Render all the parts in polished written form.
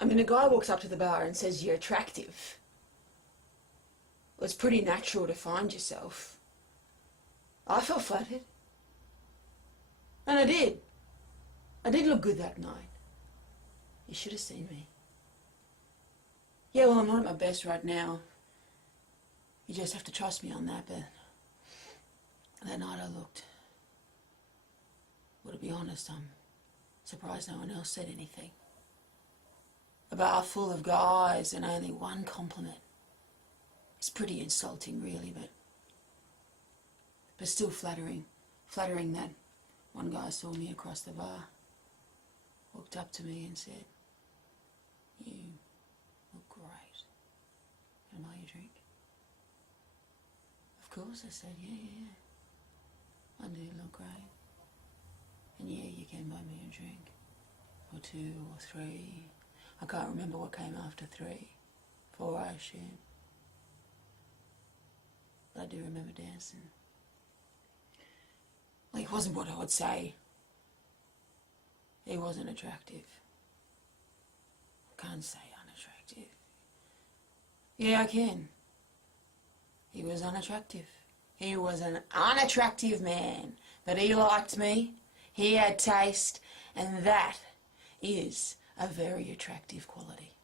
I mean, a guy walks up to the bar and says you're attractive. Well, it's pretty natural to find yourself. I felt flattered. And I did. I did look good that night. You should have seen me. Yeah, well, I'm not at my best right now. You just have to trust me on that, but that night I looked. Well, to be honest, I'm surprised no one else said anything. A bar full of guys and only one compliment. It's pretty insulting, really, but still flattering. Flattering that one guy saw me across the bar, walked up to me and said, "You look great. Can I buy you a drink?" Of course, I said, yeah. I do look great. And yeah, you can buy me a drink. Or 2 or 3. I can't remember what came after 3. 4, I assume. But I do remember dancing. Well, he wasn't what I would say. He wasn't attractive. I can't say unattractive. Yeah, I can. He was unattractive. He was an unattractive man. But he liked me. He had taste. And that is a very attractive quality.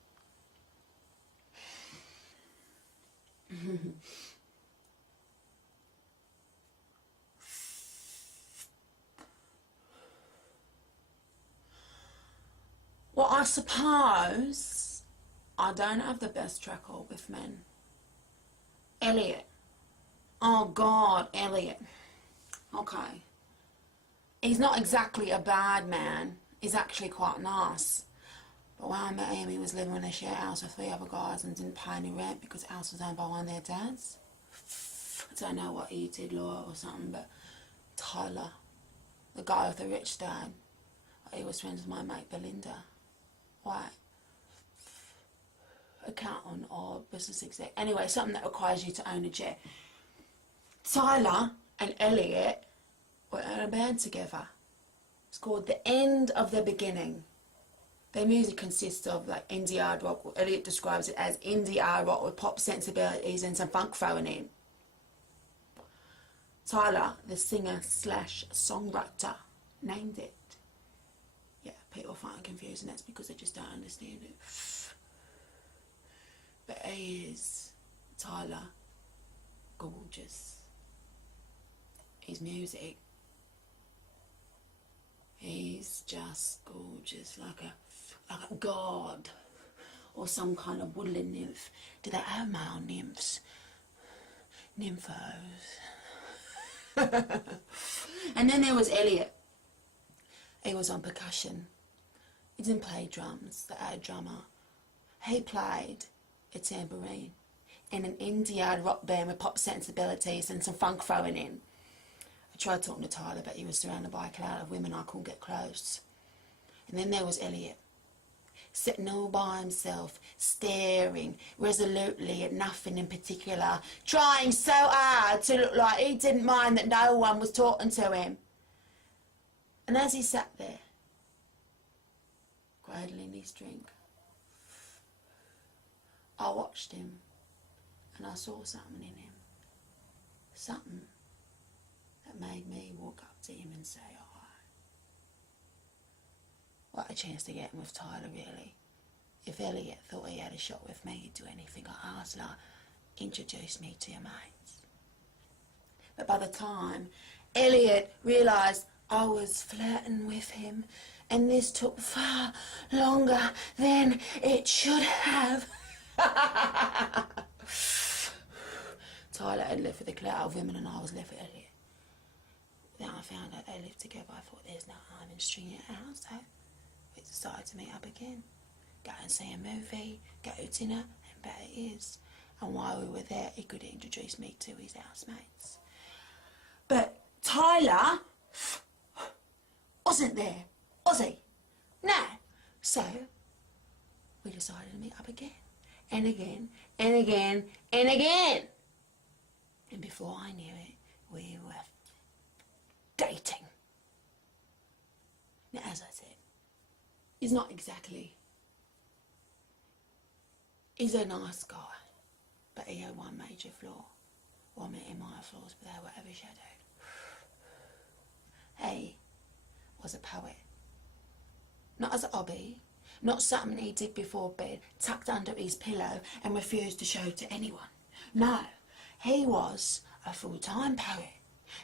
Well, I suppose I don't have the best track record with men. Elliot. Oh God, Elliot. Okay. He's not exactly a bad man. He's actually quite nice. But when I met him, he was living in a share house with 3 other guys and didn't pay any rent because the house was owned by one of their dads. I don't know what he did, law or something, but Tyler, the guy with the rich dad, he was friends with my mate Belinda. White. Accountant or business exec. Anyway, something that requires you to own a jet. Tyler and Elliot were in a band together. It's called The End of the Beginning. Their music consists of like indie hard rock. Elliot describes it as indie hard rock with pop sensibilities and some funk thrown in. Tyler, the singer/songwriter, named it. Yeah, people find it confusing. That's because they just don't understand it. But he is, Tyler, gorgeous. His music, he's just gorgeous, like a god or some kind of woodland nymph. Do they have male nymphs? Nymphos. And then there was Elliot. He was on percussion. He didn't play drums, they had a drummer. He played a tambourine in an indie hard rock band with pop sensibilities and some funk thrown in. I tried talking to Tyler, but he was surrounded by a cloud of women. I couldn't get close. And then there was Elliot, sitting all by himself, staring resolutely at nothing in particular, trying so hard to look like he didn't mind that no one was talking to him. And as he sat there, cradling his drink, I watched him and I saw something in him. Something that made me walk up to him and say hi. What a chance to get in with Tyler, really. If Elliot thought he had a shot with me, he'd do anything I asked, like introduce me to your mates. But by the time Elliot realised I was flirting with him, and this took far longer than it should have. Tyler had left with a cloud of women and I was left with Elliot. Then I found out they lived together. I thought there's no harm in stringing it out, so we decided to meet up again. Go and see a movie, go to dinner, and bet it is. And while we were there, he could introduce me to his housemates. But Tyler wasn't there, was he? No. So we decided to meet up again, and again, and again, and again. And before I knew it, we were dating. Now, as I said, he's not exactly He's a nice guy, but he had one major flaw. Well, many minor flaws, but they were overshadowed. He was a poet. Not as a hobby, not something he did before bed, tucked under his pillow and refused to show to anyone. No, he was a full-time poet.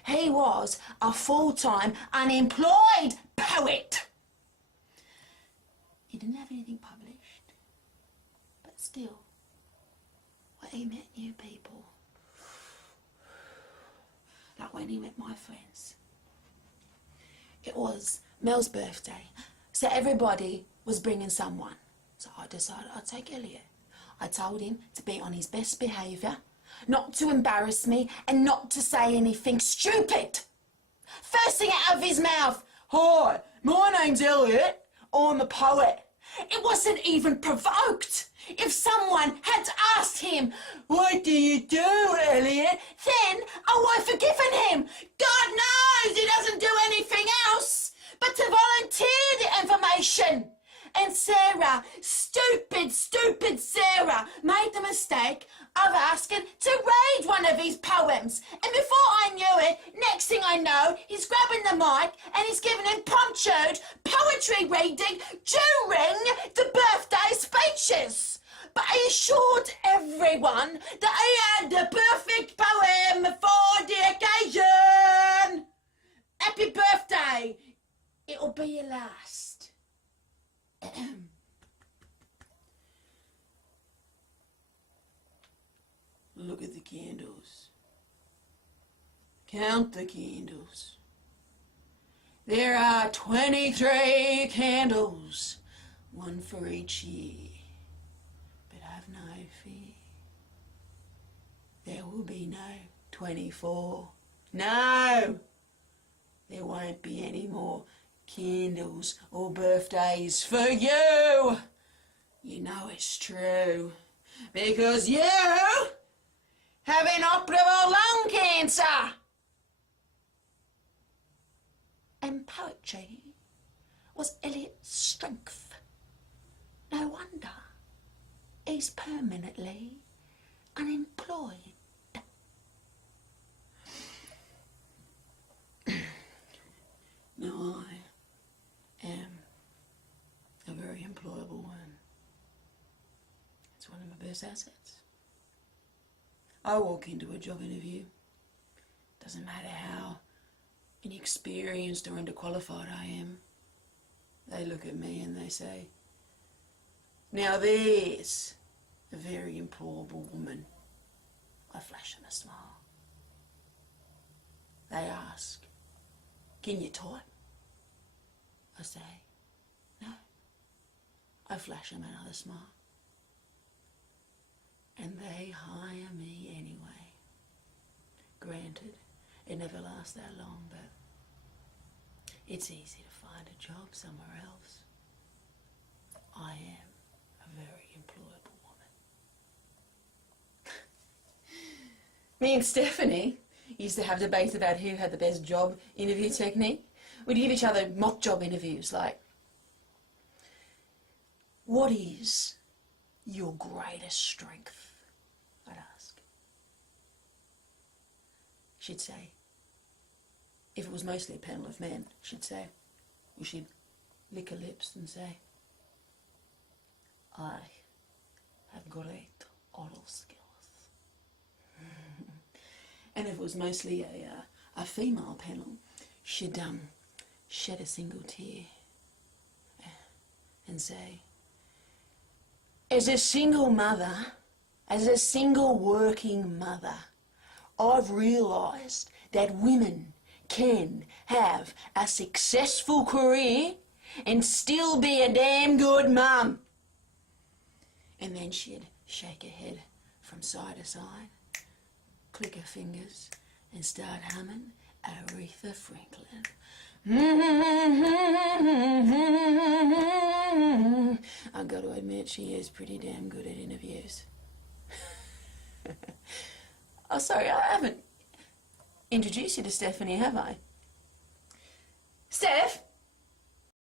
He was a full-time unemployed poet. He didn't have anything published, but still, when he met new people, like when he met my friends. It was Mel's birthday, so everybody was bringing someone. So I decided I'd take Elliot. I told him to be on his best behaviour, not to embarrass me, and not to say anything stupid. First thing out of his mouth, "Hi, my name's Elliot. I'm a poet." It wasn't even provoked. If someone had asked him, "What do you do, Elliot?" then I would have forgiven him. God knows he doesn't do anything else but to volunteer the information. And Sarah, stupid Sarah, made the mistake of asking to read one of his poems. And before I knew it, next thing I know, he's grabbing the mic and he's giving impromptu poetry reading during the birthday speeches. But he assured everyone that he had the perfect poem for the occasion. Happy birthday. It'll be your last. Look at the candles. Count the candles. There are 23 candles, one for each year. But have no fear. There will be no 24. No! There won't be any more candles or birthdays for you. You know it's true. Because you have inoperable lung cancer. And poetry was Elliot's strength. No wonder he's permanently unemployed. No, I am a very employable one. It's one of my best assets. I walk into a job interview. Doesn't matter how inexperienced or underqualified I am. They look at me and they say, "Now there's a very employable woman." I flash them a smile. They ask, "Can you type?" I say, "No." I flash them another smile. And they hire me anyway. Granted, it never lasts that long, but it's easy to find a job somewhere else. I am a very employable woman. Me and Stephanie used to have debates about who had the best job interview technique. We'd give each other mock job interviews like, "What is your greatest strength?" I'd ask. She'd say, if it was mostly a panel of men, she'd say, or she'd lick her lips and say, "I have great oral skills." And if it was mostly a female panel, she'd shed a single tear and say, as a single mother, as a single working mother, I've realised that women can have a successful career and still be a damn good mum. And then she'd shake her head from side to side, click her fingers, and start humming Aretha Franklin. I've got to admit, she is pretty damn good at interviews. Oh, sorry, I haven't introduced you to Stephanie, have I? Steph,